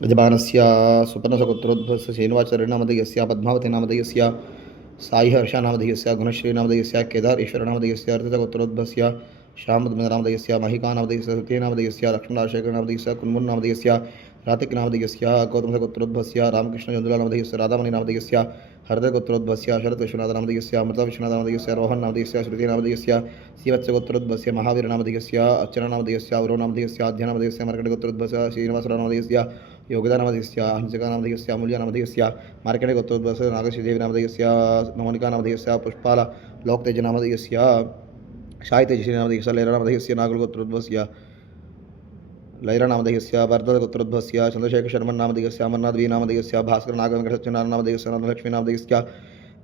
यजमानस्य सुपर्णसगोत्रोद्भवस्य श्रीनिवासचरणनामधेयस्य पद्मावतीनामधेयस्य साईहर्षनामधेयस्य गुणश्रीनामधेयस्य केदार ईश्वरनामधेयस्य अर्धगोत्रोद्भवस्य श्यामनामधेयस्य महिकानामधेयस्य सत्यनामधेयस्य लक्ष्मणराजशेखरनामधेयस्य कुन्मुन्नामधेयस्य रातिकनामधेयस्य गौतमसगोत्रोद्भवस्य रामकृष्णचन्द्रनामधेयस्य राधामणिनामधेयस्य हरदगोत्रोद्भवस्य शरद्विश्वनाथनामधेयस्य अमृतविश्वनाथनामधेयस्य रोहन्नामधेयस्य श्रुतिनामधेयस्य श्रीवत्सगोत्रोद्भवस्य महावीरनामधेयस्य अर्चनानामधेयस्य औरवनामधेयस्य आद्यनामधेयस्य मर्कटगोत्रोद्भवस्य श्रीनिवासरावनामधेयस्य योगदानामधेयस्य हंसिकानामधेयस्य मूल्यानामधेयस्य मार्कटगोत्रोद्भवस्य नागश्रीदेवीनामधेयस्य नवनिकानामधेयस्य पुष्पाल लोकतेजनामधेयस्य शायतेजश्रीनामधेयस्य लैरानामधेयस्य नागलगोत्रोद्भवस्य लैरानामधेयस्य भरतगोत्रोद्भवस्य चन्द्रशेखरशर्मन्नामधेयस्य अमरनाथवीनामधेयस्य भास्करनागवेङ्कटसत्यनारायणनामधेयस्य नन्दलक्ष्मीनामधेयस्य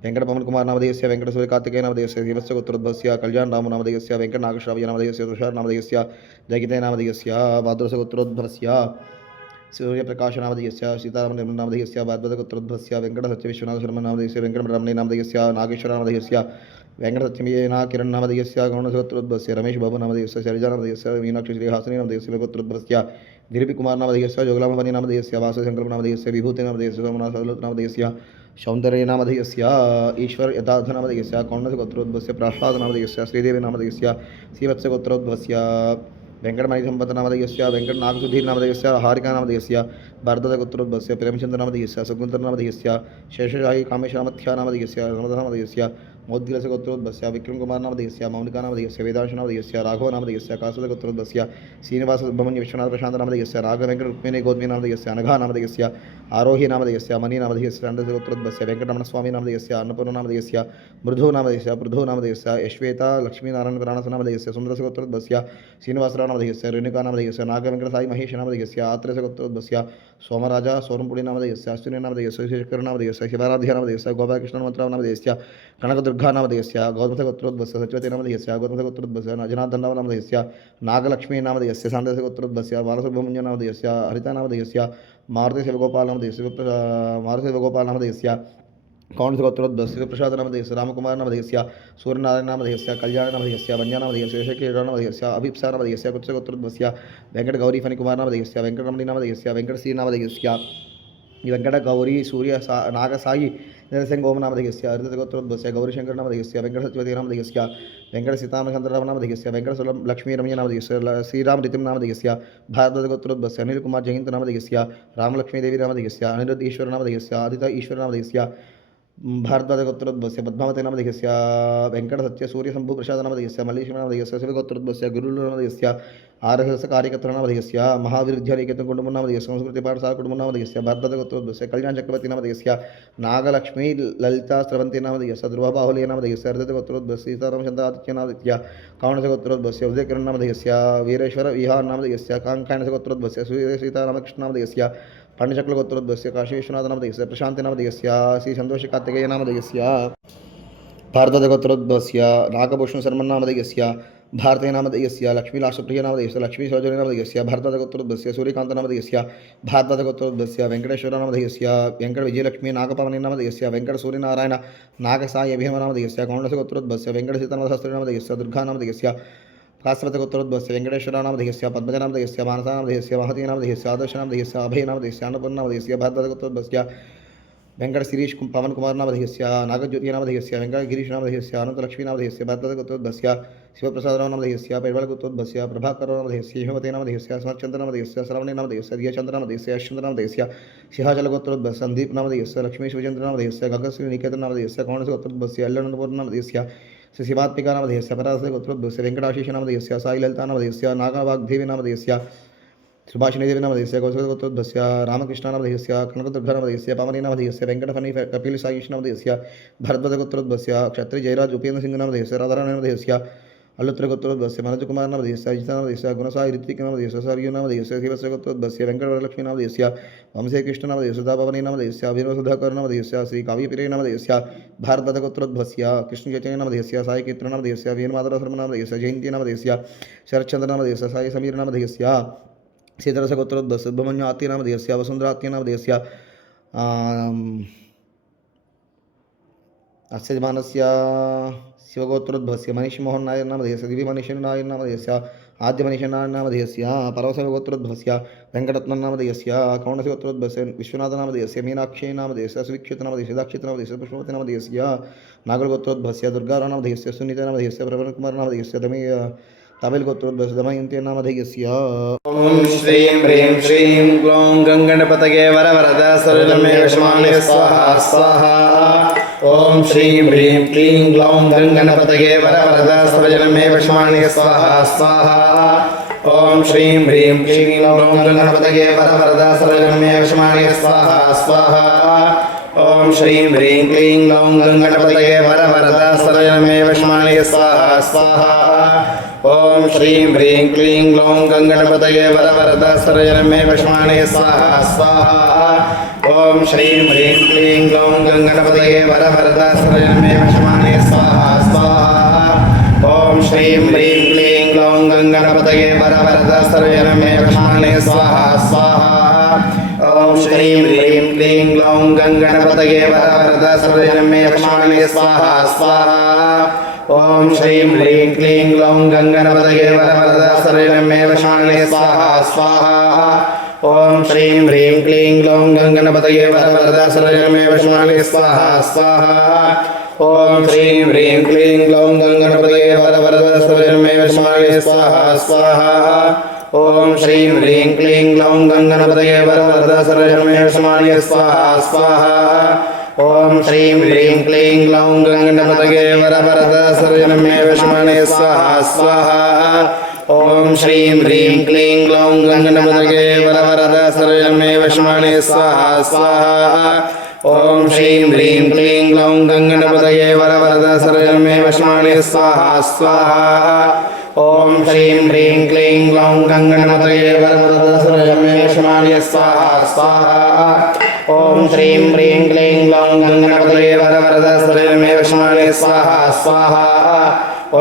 वेङ्कटपवनकुमारनामधेयस्य वेङ्कटसूर्यकार्तिकेयनामधेयस्य श्रीवत्सगोत्रोद्भवस्य कल्याणरामनामधेयस्य वेङ्कटनागश्राव्यनामधेयस्य तुषारनामधेयस्य जयगितेनामधेयस्य भाद्रसगोत्रोद्भवस्य सूर्यप्रकाशनामधेयस्य सीतारामनामधेयस्य भाद्रगोत्रोद्भवस्य वेङ्कटसत्यविश्वनाथशर्मनामधेयस्य वेङ्कटरमणीनामधेयस्य नागेश्वरनामधेयस्य वेङ्कटसत्यमीना किरणनामधेयस्य गौणसगोत्रोद्भवस्य रमेशबाबुनामधेयस्य शैलजानामधेयस्य मीनाक्षी श्रीहासिनीनामधेयस्य गोत्रोद्भवस्य दिलीपकुमारनामधेयस्य जोगलामभनीनामधेयस्य वासुशङ्करनामधेयस्य विभूतिनामधेयस्य सोमनाथनामधेयस्य सौन्दर्यनामधेयस्य ईश्वर यथार्थनामधेयस्य कौण्डसगोत्रोद्भवस्य प्रासादनामधेयस्य श्रीदेवीनामधेयस्य श्रीवत्सगोत्रोद्भवस्य वेङ्कटमणिसम्पत्नामधेयस्य वेङ्कटनागसुधीर्नामधेयस्य हारिकानामधेयस्य भारतगोत्रोद्भवस्य प्रेमचन्द्रनामधेयस्य सुकुन्तरनामधेयस्य शेषशाही कामेशनामथ्यानामधेयस्य नर्मदानामधेयस्य मौद्गिलसगोत्रोद्भवस्य विक्रमकुमारनामधेयस्य मौनिकानामधेयस्य वेदांशनामधेयस्य राघवनामधेयस्य कासदगोत्रोद्भवस्य श्रीनिवाससुब्रह्मण्य विश्वनाथप्रशान्तनामधेयस्य राघवेङ्कटरुक्मिणी गोद्मीनामधेयस्य अनघानामधेयस्य आरोहीनामधेयस्य मणिनामधेयस्य अण्डसगोत्रोद्भवस्य वेङ्कटरमणस्वामीनामधेयस्य अन्नपूर्णनामधेयस्य मृधुनामधेयस्य पृथुनामधेयस्य यश्वेता लक्ष्मीनारायणपुराणसनामधेयस्य सुन्दरसगोत्रोद्भवस्य श्रीनिवासरावनामधेयस्य रेणुकानामधेयस्य नागवेङ्कटसाई महेशनामधेयस्य आत्रेयसगोत्रोद्भवस्य सोमराज सोरंपुळीनामधेयस्य अश्विनीनामधेयस्य शेखरनामधेयस्य शिवराध्यानामधेयस्य गोपालकृष्णमन्त्रावनामधेयस्य कनकदुर्गानामधेयस्य गौतमसगोत्रोद्भवस्य सच्वतीनामधेयस्य गौतमसगोत्रोद्भवस्य जनार्दननामधेयस्य नागलक्ष्मीनामधेयस्य सान्दसगोत्रोद्भवस्य बालसुब्रह्मण्यनामधेयस्य हरितानामधेयस्य मारुतिशिवगोपालनामधेयस्य मारुतिशिवगोपालनामधेयस्य कौण्डसगोत्रोद्भवस्य प्रसादनामधेयस्य रामकुमारनामधेयस्य सूर्यनारायणनामधेयस्य कल्याणनामधेयस्य वन्यानामधेयस्य शेखरनामधेयस्य अभिप्सानामधेयस्य कुत्सगोत्रोद्भवस्य वेङ्कटगौरीफणिकुमारनामधेयस्य वेङ्कटरमणीनामधेयस्य वेङ्कटश्रीनामधेयस्य वेङ्कटगौरी सूर्य नागसाई नरसिंहोमनामधेयस्य हरितगोत्रोद्भवस्य गौरीशङ्करनामधेयस्य वेङ्कटसत्यवतीनामधेयस्य वेङ्कटसीतामचन्द्रनामधेयस्य वेङ्कटलक्ष्मीरमणीनामधेयस्य श्रीरामऋतिनामधेयस्य भारतगोत्रोद्भवस्य अनिलकुमार जयन्तनामधेयस्य रामलक्ष्मीदेवीनामधेयस्य अनिरुद्धीश्वरनामधेयस्य आदित्य ईश्वरनामधेयस्य भारतगोत्रोद्भवस्य पद्मावतीनामधेयस्य वेङ्कटसत्यसूर्यशम्भुप्रसादनामधेयस्य मल्लीश्वरनामधेयस्य शिवगोत्रोद्भवस्य गुरुनामधेयस्य आर्हसकार्यकर्तनामधेयस्य महाविरुद्ध्यनिकेतनकुटुम्बनामधेयस्य संस्कृतिपाठशालाकुटुम्बनामधेयस्य भारतगोत्रोद्भवस्य कल्याणचक्रवर्तीनामधेयस्य नागलक्ष्मी ललिता स्रवन्तीनामधेयस्य ध्रुवबाहुल्यनामधेयस्य अर्धगोत्रोद्भवस्य सीतारामचन्द्रादित्यनादित्य कावणसगोत्रोद्भवस्य उदयकिरणनामधेयस्य वीरेश्वर विहारनामधेयस्य काङ्कायनसगोत्रोद्भवस्य सीतारामकृष्णनामधेयस्य पाण्डचक्लगोत्रोद्भवस्य काशी विश्वनाथनामधेयस्य प्रशान्तिनामधेयस्य श्रीसन्तोषकार्तिकेयनामधेयस्य भारतगोत्रोद्भवस्य नागभूषणशर्मन्नामधेयस्य भारतीनामधेयस्य लक्ष्मीलाक्षप्रियनामधेयस्य लक्ष्मीसौजन्यनामधेयस्य भारतगोत्रोद्भवस्य सूर्यकान्तनामधेयस्य भारतगोत्रोद्भवस्य वेङ्कटेश्वरनामधेयस्य वेङ्कटविजयलक्ष्मी नागपावनीनामधेयस्य वेङ्कटसूर्यनारायण नागसाई अभिमनामधेयस्य कौण्डसगोत्रोद्भवस्य वेङ्कटसीतानामधेयस्य दुर्गानामधेयस्य काश्रतगोत्रोद्भवस्य वेङ्कटेश्वरनामधेयस्य पद्मजनामधेयस्य मानसानामधेयस्य महतीनामधेयस्य आदर्शनामधेयस्य अभयनामधेयस्य अन्नपूर्णामधेयस्य भारतगोत्रोद्भवस्य वेङ्कटशिरीष पवनकुमारनामधेयस्य नागज्योतिनामधेयस्य वेङ्कटगिरीशनामधेयस्य अनन्तलक्ष्मीनामधेयस्य भारतगोत्रोद्भवस्य शिवप्रसादनामधेयस्य पैर्वलगोत्रोद्भवस्य प्रभाकरनामधेयस्य हिमवतीनामधेयस्य समचन्द्रनामधेयस्य श्रवणीनामधेयस्य दियचन्द्रनामधेयस्य यशचन्द्रनामधेयस्य सिंहाचलगोत्रोद्भवस्य सन्दीपनामधेयस्य लक्ष्मीशिवचन्द्रनामधेयस्य गगनश्रीनिकेतनामधेयस्य कौणसगोत्रोद्भवस्य अल्लनन्दपूर्णामधेयस्य शिवात्मिकानामधेयस्य परासगोत्रोद्भवस्य वेङ्कटाशीषनामधेयस्य साईललितानामधेयस्य नागवाग्देवीनामधेयस्य सुभाषिणीदेवीनामधेयस्य कौशलगोत्रोद्भवस्य रामकृष्णानामधेयस्य कनकदुर्गानामधेयस्य पावनीनामधेयस्य वेङ्कटफणी कपिलसाईशनामधेयस्य भरद्वाजगोत्रोद्भवस्य क्षत्रिजयराज उपेन्द्रसिंहनामधेयस्य राधाराणनामधेयस्य अल्लुत्रगोत्रोद्भवस्य मनोजकुमारनामधेयस्य अजितानामधेयस्य गुणसाई ऋत्विकनामधेयस्य सरयूनामधेयस्य शिवस्यगोत्रोद्भवस्य वेङ्कटवरलक्ष्मीनामधेयस्य वंशेकृष्णनामधेयस्य सुधाभवनीनामधेयस्य अभिनवसुधाकरनामधेयस्य श्रीकाव्यप्रियनामधेयस्य भारतगोत्रोद्भवस्य कृष्णचैतन्यनामधेयस्य साईकीर्तनामधेयस्य वीरमाधवशर्मनामधेयस्य जयन्तीनामधेयस्य शरच्चन्द्रनामधेयस्य साई समीरनामधेयस्य सीतरसगोत्रोद्भवस्य सुब्रह्मण्य आत्यनामधेयस्य वसुन्धरा आत्यनामधेयस्य अस्य यजमानस्य शिवगोत्रोद्भवस्य मनीषमोहन नायर नामधेयस्य दिव्यमनीषन् नायर नामधेयस्य आद्यमनीषन्नामधेयस्य परवसगोत्रोद्भवस्य वेङ्कटरत्नन्नामधेयस्य कौण्डस्यगोत्रोद्भवस्य विश्वनाथनामधेयस्य मीनाक्षीनामधेयस्य सुवीक्षितनामधेयस्य दाक्षितनामधेयस्य पुष्पवतीनामधेयस्य नागरगोत्रोद्भवस्य दुर्गारानामधेयस्य सुनीतानामधेयस्य प्रवीणकुमारनामधेयस्य तमिळ्गोत्रोद्भवस्य दमयन्त्यनामधेयस्य ओम श्रीं ह्रीं श्रीं ग्लौं गङ्गणपतये वरवरद सर्वमे विष्माणे स्वाहा स्वाहा ओम श्रीं ह्रीं क्लीं ग्लौं गङ्गणपतये वरवरद सर्वमे विष्माणे स्वाहा स्वाहा ओम श्रीं ह्रीं क्लीं ग्लौं गङ्गणपतये वरवरद सर्वमे विष्माणे स्वाहा स्वाहा ओम श्रीं ह्रीं क्लीं ग्लौं गङ्गणपतये वरवरद सर्वमे विष्माणे स्वाहा स्वाहा ओम श्रीं ह्रीं क्लीं ग्लौं गङ्गणपतये वरवरद सर्वमे विष्माणे स्वाहा स्वाहा ओम श्रीं ह्रीं क्लीं ग्लौं गङ्गणपतये वरवरद सर्वमे विष्माणे स्वाहा स्वाहा ओम श्रीं ह्रीं क्लीं ग्लौं गङ्गणपतये वरवरद सर्वमे विष्माणे स्वाहा स्वाहा ओम श्रीं ह्रीं क्लीं ग्लौं गङ्गणपतये वरवरद सर्वमे विष्माणे स्वाहा स्वाहा ओम श्रीं ह्रीं क्लीं ग्लौं गङ्गणपतये वरवरद सर्वमे विष्माणे स्वाहा स्वाहा ओम श्रीं ह्रीं क्लीं ग्लौं गङ्गणपतये वरवरद सर्वमे विष्माणे स्वाहा स्वाहा ओम श्रीं ह्रीं क्लीं ग्लौं गङ्गणपतये वरवरद सर्वमे विष्माणे स्वाहा स्वाहा ओम श्रीं ह्रीं क्लीं ग्लौं गङ्गणपतये वरवरद सर्वमे विष्माणे स्वाहा स्वाहा ओम श्रीं ह्रीं क्लीं ग्लौं गङ्गणपतये वरवरद सर्वमे विष्माणे स्वाहा स्वाहा ओम श्रीं ह्रीं क्लीं ग्लौं गङ्गणपतये वरवरद सर्वमे विष्माणे स्वाहा स्वाहा ओम श्रीं ह्रीं क्लीं ग्लौं गङ्गणपतये वरवरद सर्वमे विष्माणे स्वाहा स्वाहा ओम श्रीं ह्रीं क्लीं ग्लौं गङ्गणपतये वरवरद सर्वमे विष्माणे स्वाहा स्वाहा ओम श्रीं ह्रीं क्लीं ग्लौं गङ्गणपतये वरवरद सर्वमे विष्माणे स्वाहा स्वाहा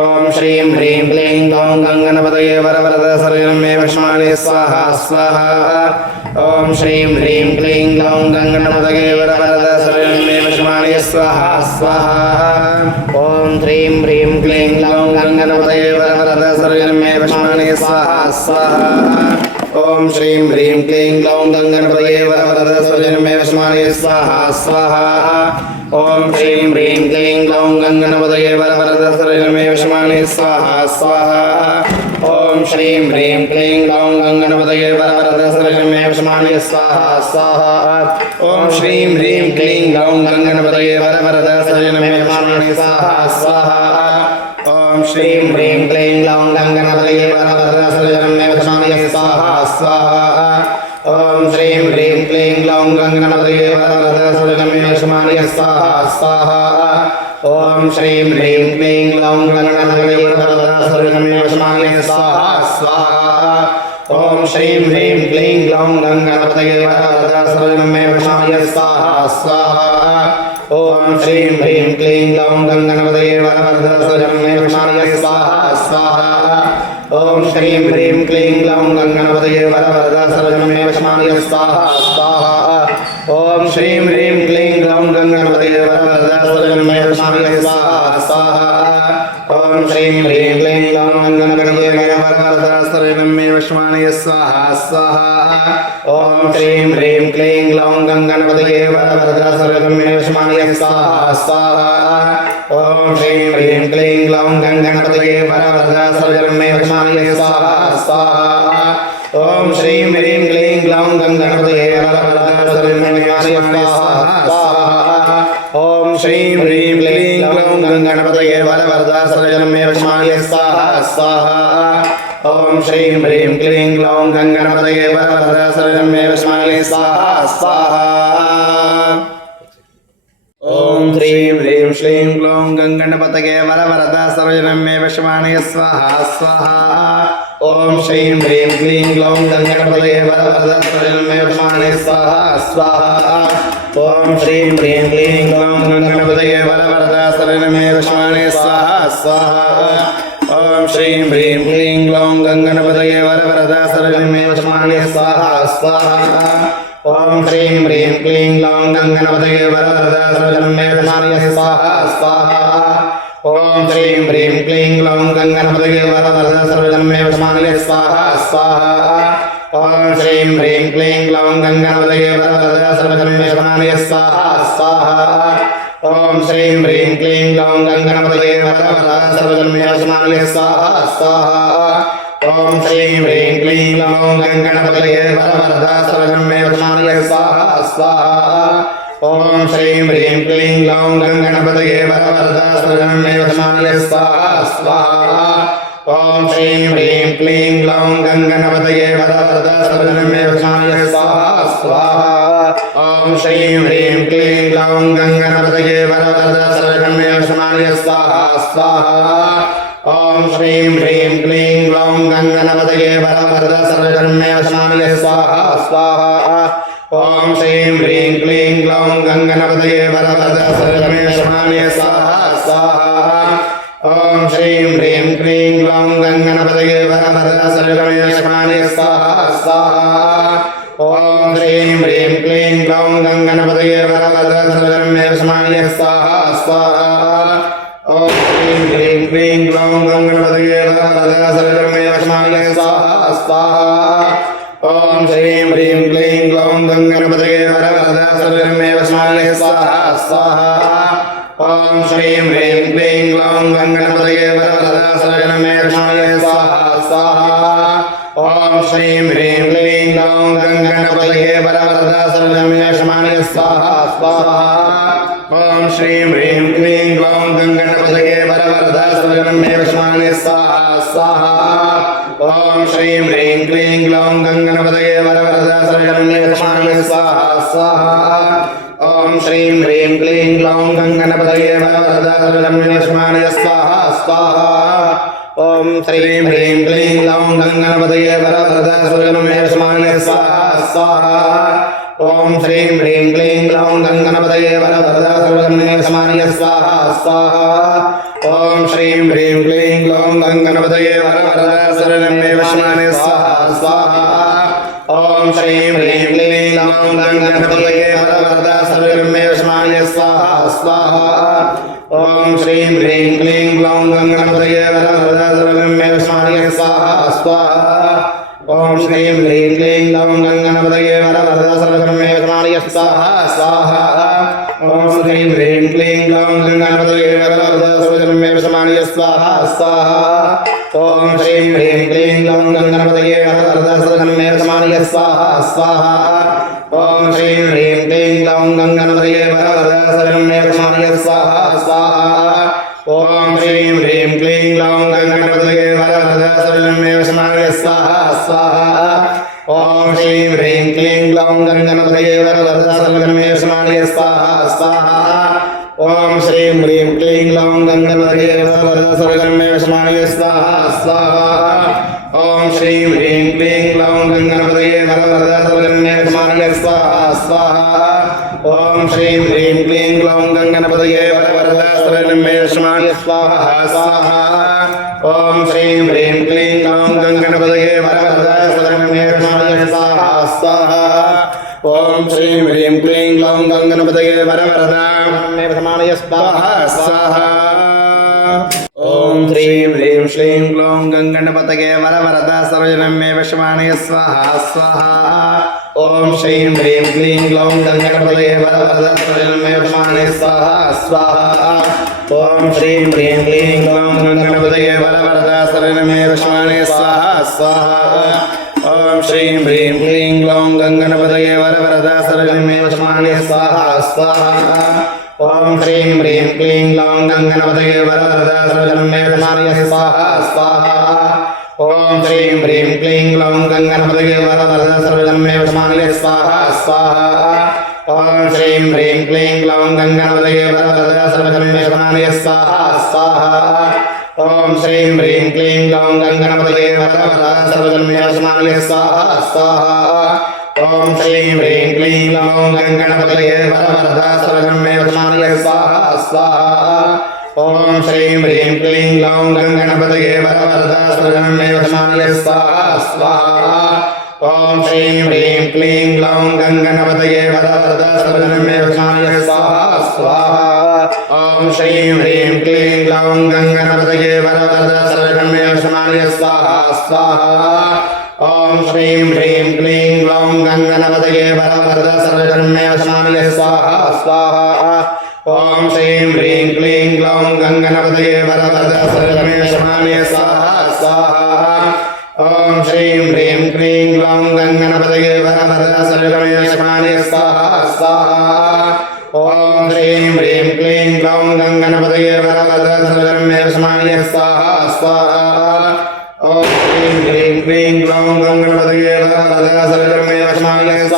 ओम श्रीं ह्रीं क्लीं ग्लौं गङ्गणपतये वरवरद सर्वमे विष्माणे स्वाहा स्वाहा ओम श्रीं ह्रीं क्लीं ग्लौं गङ्गणपतये वरवरद सर्वमे विष्माणे स्वाहा स्वाहा ओम श्रीं ह्रीं क्लीं ग्लौं गङ्गणपतये वरवरद सर्वमे विष्माणे स्वाहा स्वाहा ओम श्रीं ह्रीं क्लीं ग्लौं गङ्गणपतये वरवरद सर्वमे विष्माणे स्वाहा स्वाहा ओम श्रीं ह्रीं क्लीं ग्लौं गङ्गणपतये वरवरद सर्वमे विष्माणे स्वाहा स्वाहा ओम श्रीं ह्रीं क्लीं ग्लौं गङ्गणपतये वरवरद सर्वमे विष्माणे स्वाहा स्वाहा ओम श्रीं ह्रीं क्लीं ग्लौं गङ्गणपतये वरवरद सर्वमे विष्माणे स्वाहा स्वाहा ओम श्रीं ह्रीं क्लीं ग्लौं गङ्गणपतये वरवरद सर्वमे विष्माणे स्वाहा स्वाहा ओम श्रीं ह्रीं क्लीं ग्लौं गङ्गणपतये वरवरद सर्वमे विष्माणे स्वाहा स्वाहा ओम श्रीं ह्रीं क्लीं ग्लौं गङ्गणपतये वरवरद सर्वमे विष्माणे स्वाहा स्वाहा ओम श्रीं ह्रीं क्लीं ग्लौं गङ्गणपतये वरवरद सर्वमे विष्माणे स्वाहा स्वाहा ओम श्रीं ह्रीं क्लीं ग्लौं गङ्गणपतये वरवरद सर्वमे विष्माणे स्वाहा स्वाहा ओम श्रीं ह्रीं क्लीं ग्लौं गङ्गणपतये वरवरद सर्वमे विष्माणे स्वाहा स्वाहा ओम श्रीं ह्रीं क्लीं ग्लौं गङ्गणपतये वरवरद सर्वमे विष्माणे स्वाहा स्वाहा ओम श्रीं ह्रीं क्लीं ग्लौं गङ्गणपतये वरवरद सर्वमे विष्माणे स्वाहा स्वाहा ओम श्रीं ह्रीं क्लीं ग्लौं गङ्गणपतये वरवरद सर्वमे विष्माणे स्वाहा स्वाहा ओम श्रीं ह्रीं क्लीं ग्लौं गङ्गणपतये वरवरद सर्वमे विष्माणे स्वाहा स्वाहा ओम श्रीं ह्रीं क्लीं ग्लौं गङ्गणपतये वरवरद सर्वमे विष्माणे स्वाहा स्वाहा ओम श्रीं ह्रीं क्लीं ग्लौं गङ्गणपतये वरवरद सर्वमे विष्माणे स्वाहा स्वाहा ओम श्रीं ह्रीं क्लीं ग्लौं गङ्गणपतये वरवरद सर्वमे विष्माणे स्वाहा स्वाहा ओम श्रीं ह्रीं श्रीं ग्लौं गङ्गणपतये वरवरद सर्वमे विष्माणे स्वाहा स्वाहा ओम श्रीं ह्रीं क्लीं ग्लौं गङ्गणपतये वरवरद सर्वमे विष्माणे स्वाहा स्वाहा ओम श्रीं ह्रीं क्लीं ग्लौं गङ्गणपतये वरवरद सर्वमे विष्माणे स्वाहा स्वाहा ओम श्रीं ह्रीं क्लीं ग्लौं गङ्गणपतये वरवरद सर्वमे विष्माणे स्वाहा स्वाहा ओम श्रीं ह्रीं क्लीं ग्लौं गङ्गणपतये वरवरद सर्वमे विष्माणे स्वाहा स्वाहा ओम ॐ श्रीं ह्रीं क्लीं ग्लौं गङ्गणपतये वरवरदा सर्वजन्मे वशमानये स्वाहा स्वाहा ॐ श्रीं ह्रीं क्लीं ग्लौं गङ्गणपतये वरवरदा सर्वजन्मे वशमानये स्वाहा स्वाहा ॐ श्रीं ह्रीं क्लीं ग्लौं गङ्गणपतये वरवरदा सर्वजन्मे वशमानये स्वाहा स्वाहा ॐ श्रीं ह्रीं क्लीं ग्लौं गङ्गणपतये वरवरदा सर्वजन्मे वशमानये स्वाहा स्वाहा ॐ श्रीं ह्रीं क्लीं ग्लौं गङ्गणपतये वरवरदा सर्वजन्मे वशमानये स्वाहा स्वाहा ॐ श्रीं ह्रीं क्लीं ग्लौं गङ्गणपतये वरवरदा सर्वजन्मे वशमानये स्वाहा स्वाहा ॐ श्रीं ह्रीं क्लीं ग्लौं गङ्गणपतये वरवरदा सर्वजन्मे वशमानये स्वाहा स्वाहा ॐ श्रीं ह्रीं क्लीं ग्लौं गङ्गणपतये वरवरदा सर्वजन्मे वशमानये स्वाहा स्वाहा ॐ श्रीं ह्रीं क्लीं ग्लौं गङ्गणपतये वरवरदा सर्वजन्मे वशमानये स्वाहा स्वाहा ॐ श्रीं ह्रीं क्लीं ग्लौं गङ्गणपतये वरवरदा सर्वजन्मे वशमानये स्वाहा स्वाहा ॐ श्रीं ह्रीं क्लीं ग्लौं गङ्गणपतये वरवरदा सर्वजन्मे वशमानये स्वाहा स्वाहा ॐ श्रीं ह्रीं क्लीं ग्लौं गङ्गणपतये वरवरदा सर्वजन्मे वशमानये स्वाहा स्वाहा ॐ श्रीं ह्रीं क्लीं ग्लौं गङ्गणपतये वरवरदा सर्वजन्मे वशमानये स्वाहा स्वाहा ॐ श्रीं ह्रीं क्लीं ग्लौं गङ्गणपतये वरवरदा सर्वजन्मे वशमानये स्वाहा स्वाहा ॐ श्रीं ह्रीं क्लीं ग्लौं गङ्गणपतये वरवरदा सर्वजन्मे वशमानये स्वाहा स्वाहा ॐ श्रीं ह्रीं क्लीं ग्लौं गङ्गणपतये वरवरदा सर्वजन्मे वशमानये स्वाहा स्वाहा ॐ श्रीं ह्रीं क्लीं ग्लौं गङ्गणपतये वरवरदा सर्वजन्मे वशमानये स्वाहा स्वाहा ॐ श्रीं ह्रीं क्लीं ग्लौं गङ्गणपतये वरवरदा सर्वजन्मे वशमानये स्वाहा स्वाहा ॐ श्रीं ह्रीं क्लीं ग्लौं गङ्गणपतये वरवरदा सर्वजन्मे वशमानये स्वाहा स्वाहा ॐ श्रीं ह्रीं क्लीं ग्लौं गङ्गणपतये वरवरदा सर्वजन्मे वशमानये स्वाहा स्वाहा ॐ श्रीं ह्रीं क्लीं ग्लौं गङ्गणपतये वरवरदा सर्वजन्मे वशमानये स्वाहा स्वाहा ॐ श्रीं ह्रीं क्लीं ग्लौं गङ्गणपतये वरवरदा सर्वजन्मे वशमानये स्वाहा स्वाहा ॐ श्रीं ह्रीं क्लीं ग्लौं गङ्गणपतये वरवरदा सर्वजन्मे वशमानये स्वाहा स्वाहा ॐ श्रीं ह्रीं क्लीं ग्लौं गङ्गणपतये वरवरदा सर्वजन्मे वशमानये स्वाहा स्वाहा ॐ श्रीं ह्रीं क्लीं ग्लौं गङ्गणपतये वरवरदा सर्वजन्मे वशमानये स्वाहा स्वाहा ॐ श्रीं ह्रीं क्लीं ग्लौं गङ्गणपतये वरवरदा सर्वजन्मे वशमानये स्वाहा स्वाहा ॐ श्रीं ह्रीं क्लीं ग्लौं गङ्गणपतये वरवरदा सर्वजन्मे वशमानये स्वाहा स्वाहा ॐ श्रीं ह्रीं क्लीं ग्लौं गङ्गणपतये वरवरदा सर्वजन्मे वशमानये स्वाहा स्वाहा ॐ श्रीं ह्रीं क्लीं ग्लौं गङ्गणपतये वरवरदा सर्वजन्मे वशमानये स्वाहा स्वाहा ॐ श्रीं ह्रीं क्लीं ग्लौं गङ्गणपतये वरवरदा सर्वजन्मे वशमानये स्वाहा स्वाहा ॐ श्रीं ह्रीं क्लीं ग्लौं गङ्गणपतये वरवरदा सर्वजन्मे वशमानये स्वाहा स्वाहा ॐ श्रीं ह्रीं क्लीं ग्लौं गङ्गणपतये वरवरदा सर्वजन्मे वशमानये स्वाहा स्वाहा ॐ श्रीं ह्रीं क्लीं ग्लौं गङ्गणपतये वरवरदा सर्वजन्मे वशमानये स्वाहा स्वाहा ॐ श्रीं ह्रीं क्लीं ग्लौं गङ्गणपतये वरवरदा वशमानये स्वाहा स्वाहा ॐ श्रीं ह्रीं श्रीं ग्लौं गङ्गणपतये वरवरदा सर्वजन्मे वशमानये स्वाहा स्वाहा ॐ श्रीं ह्रीं क्लीं ग्लौं गङ्गणपतये वरवरदा सर्वजन्मे वशमानये स्वाहा स्वाहा ॐ श्रीं ह्रीं क्लीं ग्लौं गङ्गणपतये वरवरदा सर्वजन्मे वशमानये स्वाहा स्वाहा ॐ श्रीं ह्रीं क्लीं ग्लौं गङ्गणपतये वरवरदा सर्वजन्मे वशमानये स्वाहा स्वाहा ॐ श्रीं ह्रीं क्लीं ग्लौं गङ्गणपतये वरवरदा सर्वजन्मे वशमानये स्वाहा स्वाहा ॐ श्रीं ह्रीं क्लीं ग्लौं गङ्गणपतये वरवरदा सर्वजन्मे वशमानये स्वाहा स्वाहा ॐ श्रीं ह्रीं क्लीं ग्लौं गङ्गणपतये वरवरदा सर्वजन्मे वशमानये स्वाहा स्वाहा ॐ श्रीं ह्रीं क्लीं ग्लौं गङ्गणपतये वरवरदा सर्वजन्मे वशमानये स्वाहा स्वाहा ॐ श्रीं ह्रीं क्लीं ग्लौं गङ्गणपतये वरवरदा सर्वजन्मे वशमानये स्वाहा स्वाहा ॐ श्रीं ह्रीं क्लीं ग्लौं गङ्गणपतये वरवरदा सर्वजन्मे वशमानये स्वाहा स्वाहा ॐ श्रीं ह्रीं क्लीं ग्लौं गङ्गणपतये वरवरदा सर्वजन्मे वशमानये स्वाहा स्वाहा ॐ श्रीं ह्रीं क्लीं ग्लौं गङ्गणपतये वरवरद सर्वजन्मे वशमानय स्वाहा स्वाहा ॐ श्रीं ह्रीं क्लीं ग्लौं गङ्गणपतये वरवरद सर्वजन्मे वशमानय स्वाहा स्वाहा ॐ श्रीं ह्रीं क्लीं ग्लौं गङ्गणपतये वरवरद सर्वजन्मे वशमानय स्वाहा स्वाहा ॐ श्रीं ह्रीं क्लीं ग्लौं गङ्गणपतये वरवरद सर्वजन्मे वशमानय स्वाहा स्वाहा ॐ श्रीं ह्रीं क्लीं ग्लौं गङ्गणपतये वरवरद सर्वजन्मे वशमानय स्वाहा स्वाहा ॐ श्रीं ह्रीं क्लीं ग्लौं गङ्गणपतये वरवरद सर्वजन्मे वशमानय स्वाहा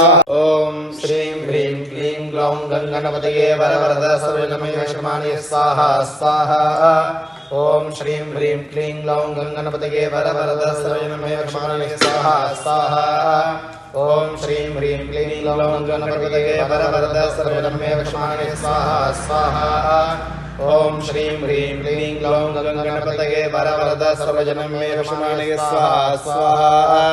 ॐ श्रीं ह्रीं क्लीं ग्लौं गङ्गणपतये वरवरद सर्वजन्मे वशमानय स्वाहा स्वाहा ॐ श्रीं ह्रीं क्लीं ग्लौं गङ्गणपतये वरवरद सर्वजन्मे वशमानय स्वाहा स्वाहा ॐ श्रीं ह्रीं क्लीं ग्लौं गङ्गणपतये वरवरद सर्वजन्मे वशमानय स्वाहा स्वाहा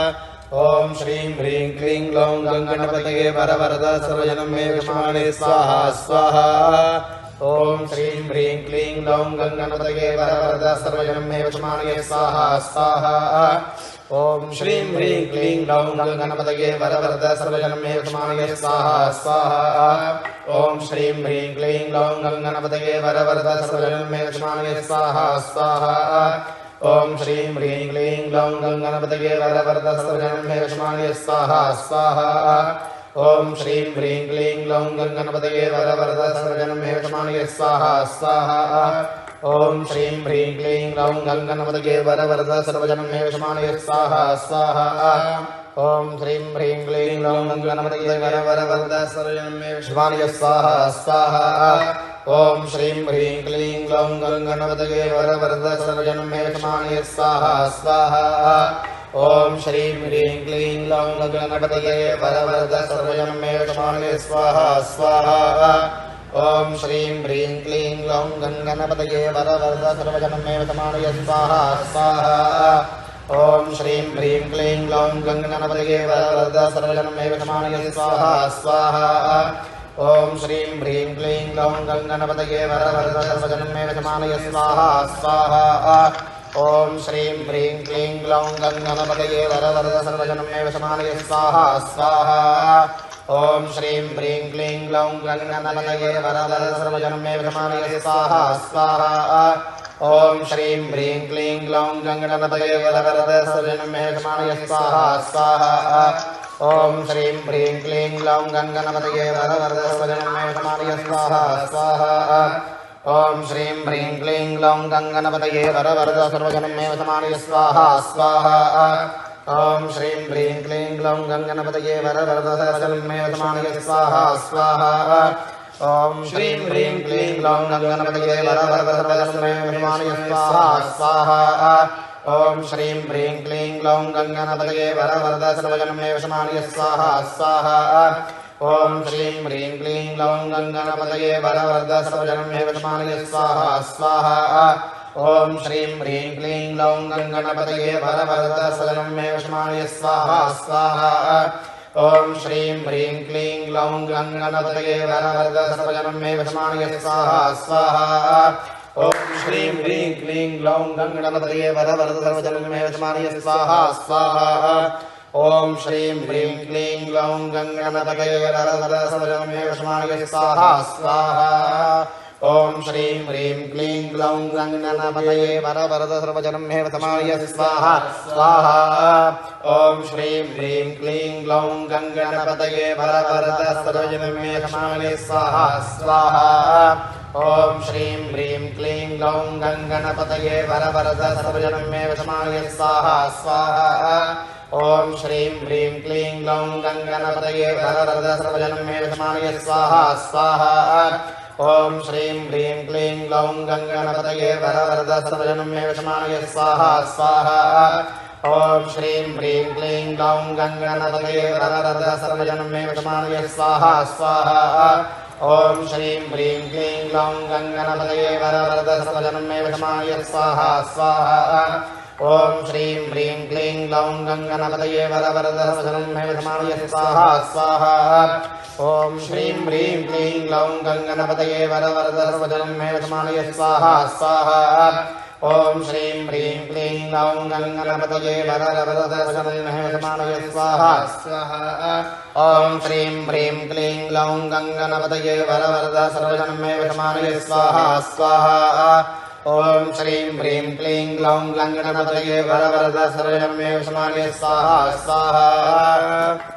ॐ श्रीं ह्रीं क्लीं ग्लौं गङ्गणपतये वरवरद सर्वजन्मे वशमानय स्वाहा स्वाहा ॐ श्रीं ह्रीं क्लीं ग्लौं गङ्गणपतये वरवरद सर्वजन्मे वशमानय स्वाहा स्वाहा ॐ श्रीं ह्रीं क्लीं ग्लौं गङ्गणपतये वरवरद सर्वजन्मे वशमानय स्वाहा स्वाहा ॐ श्रीं ह्रीं क्लीं ग्लौं गङ्गणपतये वरवरद सर्वजन्मे वशमानय स्वाहा स्वाहा ॐ श्रीं ह्रीं क्लीं ग्लौं गङ्गणपतये वरवरद सर्वजन्मे वशमानय स्वाहा स्वाहा ॐ श्रीं ह्रीं क्लीं ग्लौं गङ्गणपतये वरवरद सर्वजन्मे वशमानय स्वाहा स्वाहा ॐ श्रीं ह्रीं क्लीं ग्लौं गङ्गणपतये वरवरद सर्वजन्मे वशमानय स्वाहा स्वाहा ॐ श्रीं ह्रीं क्लीं ग्लौं गङ्गणपतये वरवरद सर्वजन्मे वशमानय स्वाहा स्वाहा ॐ श्रीं ह्रीं क्लीं ग्लौं गङ्गणपतये वरवरद सर्वजन्मे वशमानय स्वाहा स्वाहा ॐ श्रीं ह्रीं क्लीं ग्लौं गङ्गणपतये वरवरद सर्वजन्मे वशमानय स्वाहा स्वाहा ॐ श्रीं ह्रीं क्लीं ग्लौं गङ्गणपतये वरवरद सर्वजन्मे वशमानय स्वाहा स्वाहा ॐ श्रीं ह्रीं क्लीं ग्लौं गङ्गणपतये वरवरद सर्वजन्मे वशमानय स्वाहा स्वाहा ॐ श्रीं ह्रीं क्लीं ग्लौं गङ्गणपतये वरवरद सर्वजन्मे वशमानय स्वाहा स्वाहा ॐ श्रीं ह्रीं क्लीं ग्लौं गङ्गणपतये वरवरद सर्वजन्मे वशमानय स्वाहा स्वाहा ॐ श्रीं ह्रीं क्लीं ग्लौं गङ्गणपतये वरवरद सर्वजन्मे वशमानय स्वाहा स्वाहा ॐ श्रीं ह्रीं क्लीं ग्लौं गङ्गणपतये वरवरद सर्वजन्मे वशमानय स्वाहा स्वाहा ॐ श्रीं ह्रीं क्लीं ग्लौं गङ्गणपतये वरवरद सर्वजन्मे वशमानय स्वाहा स्वाहा ॐ श्रीं ह्रीं क्लीं ग्लौं गङ्गणपतये वरवरद सर्वजन्मे वशमानय स्वाहा स्वाहा ॐ श्रीं ह्रीं क्लीं ग्लौं गङ्गणपतये वरवरद सर्वजन्मे वशमानय स्वाहा स्वाहा ॐ श्रीं ह्रीं क्लीं ग्लौं गङ्गणपतये वरवरद सर्वजन्मे वशमानय स्वाहा स्वाहा ॐ श्रीं ह्रीं क्लीं ग्लौं गङ्गणपतये वरवरद सर्वजन्मे वशमानय स्वाहा स्वाहा ॐ श्रीं ह्रीं क्लीं ग्लौं गङ्गणपतये वरवरद सर्वजन्मे वशमानय स्वाहा स्वाहा ॐ श्रीं ह्रीं क्लीं ग्लौं गङ्गणपतये वरवरद सर्वजन्मे वशमानय स्वाहा स्वाहा ॐ श्रीं ह्रीं क्लीं ग्लौं गङ्गणपतये वरवरद सर्वजन्मे वशमानय स्वाहा स्वाहा ॐ श्रीं ह्रीं क्लीं ग्लौं गङ्गणपतये वरवरद सर्वजन्मे वशमानय स्वाहा स्वाहा ॐ श्रीं ह्रीं क्लीं ग्लौं गङ्गणपतये वरवरद सर्वजन्मे वशमानय स्वाहा स्वाहा ॐ श्रीं ह्रीं क्लीं ग्लौं गङ्गणपतये वरवरद सर्वजन्मे वशमानय स्वाहा स्वाहा ॐ श्रीं ह्रीं क्लीं ग्लौं गङ्गणपतये वरवरद सर्वजन्मे वशमानय स्वाहा स्वाहा ॐ श्रीं ह्रीं क्लीं ग्लौं गङ्गणपतये वरवरद सर्वजन्मे वशमानय स्वाहा स्वाहा ॐ श्रीं ह्रीं क्लीं ग्लौं गङ्गणपतये वरवरद सर्वजन्मे वशमानय स्वाहा स्वाहा ॐ श्रीं ह्रीं क्लीं ग्लौं गङ्गणपतये वरवरद सर्वजन्मे वशमानय स्वाहा स्वाहा ॐ श्रीं ह्रीं क्लीं ग्लौं गङ्गणपतये वरवरद सर्वजन्मे वशमानय स्वाहा स्वाहा ॐ श्रीं ह्रीं क्लीं ग्लौं गङ्गणपतये वरवरद सर्वजन्मे वशमानय स्वाहा स्वाहा ॐ श्रीं ह्रीं क्लीं ग्लौं गङ्गणपतये वरवरद सर्वजन्मे वशमानय स्वाहा स्वाहा ॐ श्रीं ह्रीं क्लीं ग्लौं गङ्गणपतये वरवरद सर्वजन्मे वशमानय स्वाहा स्वाहा ॐ श्रीं ह्रीं क्लीं ग्लौं गङ्गणपतये वरवरद सर्वजनं मे वशमानय स्वाहा स्वाहा ॐ श्रीं ह्रीं क्लीं ग्लौं गङ्गणपतये वरवरद सर्वजनं मे वशमानय स्वाहा स्वाहा ॐ श्रीं ह्रीं क्लीं ग्लौं गङ्गणपतये वरवरद सर्वजनं मे वशमानय स्वाहा स्वाहा ॐ श्रीं ह्रीं क्लीं ग्लौं गङ्गणपतये वरवरद सर्वजनं मे वशमानय स्वाहा स्वाहा